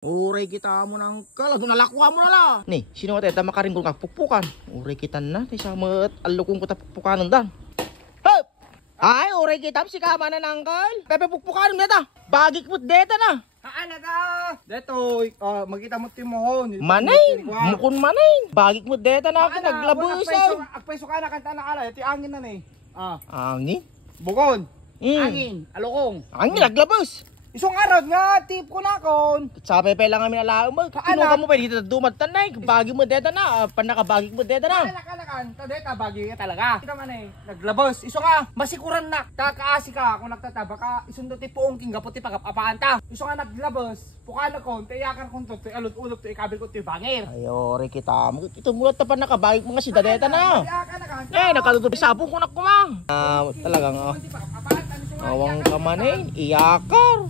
Uray kita mo ng kalag, nalakwa mo na la. Nih, sino ka tayo makaring kung kakpupukan. Uray kita na, tayo sa mga alukong ko tapupukan ng dan. Hey! Ay, uray kita si kama na ng kal. Pepe pupukan mo deta. Bagik mo deta na. Haan na ka! Deto, magkita mo timohon. Manay, mukon manay. Bagik mo deta na ako, naglabusaw. Agpeso ka na kanta na kala, iti angin na ni. Angin? Bukon. Angin, alukong. Angin, naglabos. Isong araw nga, tip ko na kon. Sa pepe lang kami nalaang mo. Kinuha mo pa dito dumad tanay. Bagik mo deta na, panakabagik mo deta na. Kanakan, tadeta, bagi ka talaga. Kita man eh, naglabos. Iso nga, masikuran na, kakaasi ka kung nagtataba ka, isundo ti poong king gaputi pagapapaan ta. Iso nga naglabos, pukana kon, tayakan kon to, alot-ulot to, ikabil ko to, bangir. Ayore kita mo. Ito mulat na panakabagik mo nga si dadeta na. Nakalutob sa po kung nakumang. Talagang, awang ka man eh, iyakar.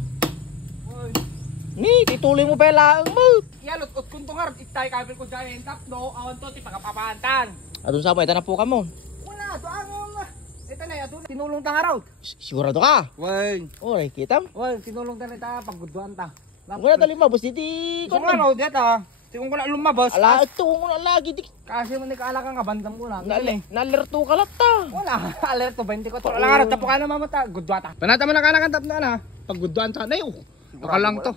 Ni, tituloy mo pala ang mo. Iyalot-ut kung tungar, itay kabil ko dyan, tapno, awan to, ti pagapapaan. Adun sa po, ito na po ka mo. Wala, doang ito na, ito tinulong ta nga raw. Sigurado ka? Wen. Oray, kita mo. Wen, tinulong ta rin pagguduan ta. Wala tali mabos, diti. Kung ano, deta. Tingong ko na lumabas. Ala, ito ko na lagi. Kasi mo ni kaala ka nga, bandang ko lang. Nalerto ka lang ta. Wala, alerto, 24. Wala nga, tapo ka na mamata, gudwa ta. Panata mo na ka tap na na. Pag gudwan ta, na yun. Baka lang to.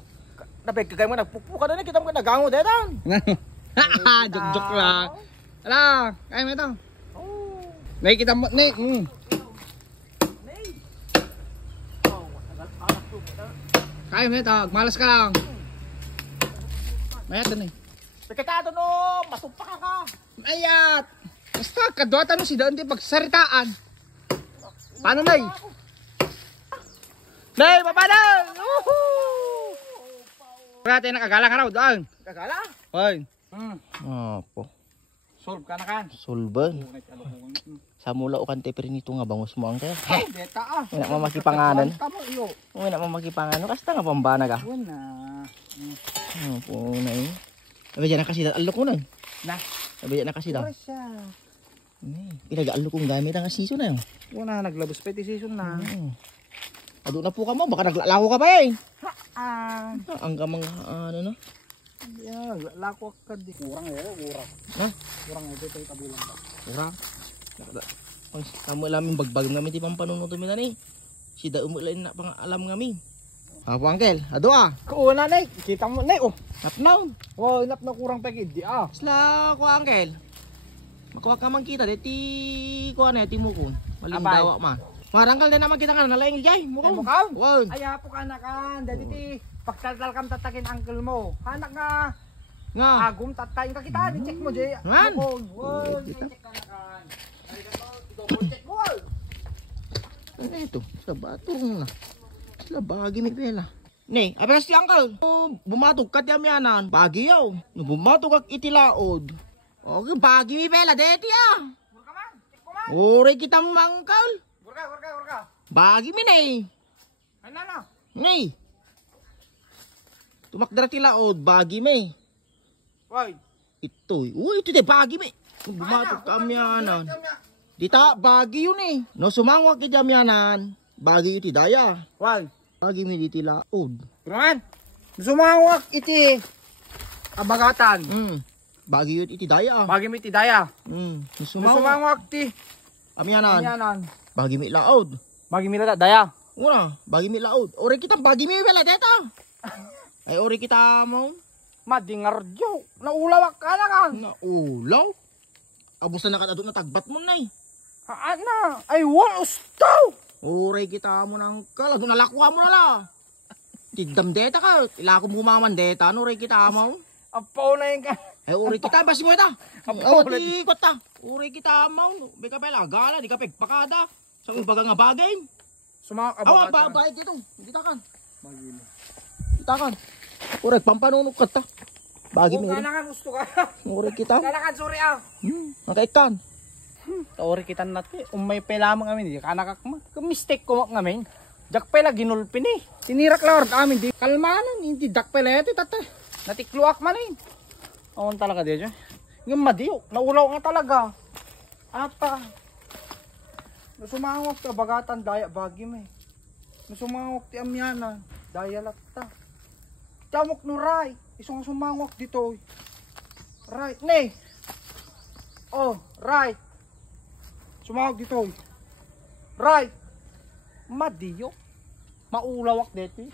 Napag kagay mo, nagpupuka na, kita mo ka nagango, detan. Joke lang. Ala, kaya mo ito. Nakikita mo, kaya mo ito, malas ka lang. Mayat doon eh. Pagkatado no, masumpa ka. Mayat! Basta, kadwata no si Daon di pagsaritaan. Paano nay? Nay, papanan! Pagkatay nakagala ka raw doon. Kagala? Hoy. Apo. Solve ka na kan. Sulban. Sa mula o kante perinito nga bangos mo ang kaya. Beta ah. Wala mamakipanganan. Tamo iyo. Wala mamakipanganan. Kasta nga pambana ka. Wala. Apo na eh. Sabi dyan na kasi alok ko na eh. Na? Sabi dyan na kasi daw. Siya. Pinag-alok kong gamit ang season na yun. Wala, naglabos pa iti season na. Ado na po ka mo. Baka naglalako ka pa eh. Ang kamang ano na. Yeah, lako ka di. Kurang eh, kurang. Ha? Kurang eh, ito kabilang ba? Kurang. Pang kamu alamin bagbag namin di pang panunod mi na ni. Si da umulan na pang alam kami. Apo uncle, ado ah. Kuuna nay, kita mo nay oh. Napnaw. Oh, inap na kurang pagid di ah. Sla ko uncle. Makuha ka man kita deti ko ano ti mo ko. Malindawa ma. Marangkal din naman kita kan nalaing jay mo ko. Wow. Ay apo ka na kan, dadi ti pagtaltal kam tatakin uncle mo. Hanak nga agum tatayin ka kita, di-check mo jay. Man. Wow, check ka na kan. Double check mo. Ano ito? Sa batong na. Sila bagi mi pela. Ni, abas ti uncle. Bumatog ka ti amyanan. Bagi yaw. No bumatog kag itilaod. Okay, bagi mi pela deti ah. Burka man, check ko man. Ore kita mo uncle. Burka. Bagi mi nay. Ano na? Nay. Tumakdara ti laod, bagi mi. Hoy. Ito. Uy, ito de bagi mi. Bumatog ka amyanan. Dita, bagi yun eh. No sumangwak ti amyanan. Bagi yun ti daya. Hoy. Bagi mi di ti laod. Burka man. Sumangwak iti abagatan. Bagi yun iti daya. Bagi mi ti daya. Sumangwak ti amyanan. Bagi mi laod. Bagi mi daya. Una, bagi mi laod. Ore kita bagi mi wala deta. Ay ore kita mo. Madingar jo. Naulaw ka na kan. Naulaw? Abos na nakadado na tagbat mo na eh. Ana, ay ustaw. Ore kita mo ng kalag. Nalakwa mo na la. Tidam deta ka. Ilako mo kumaman deta. Ano ore kita mo? Apaw na yun ka. Ay ore kita. Basi mo ita. Apaw na di ko ta. Ore kita mo. Bika pala gala. Di ka pagpakada. Sa ubaga nga bagay. Sumak awa bahay dito. Dita kan. Dita kan. Ore pampanunok ka ta. Bagi mi. Kanakan gusto ka. Ore kita. Kanakan sorry ah. Nakaikan. Ore kita natin. Umay pa lamang amin. Di kanakak ma. Mistake ko ngamin. Jak pala ginulpin eh. Tinirak lang amin. Di kalmanan. Hindi dak pala ito tata. Natikluak man eh. Awan talaga di dyan. Yung madiyo. Naulaw nga talaga. Apa. Nasumangok ka bagatan daya bagi may. Nasumangok ti amyana daya latta. Tamok nuray. Isang sumangwak dito. Right, ne. Oh, right. Sumawag dito. Right. Madiyo. Maulawak dito.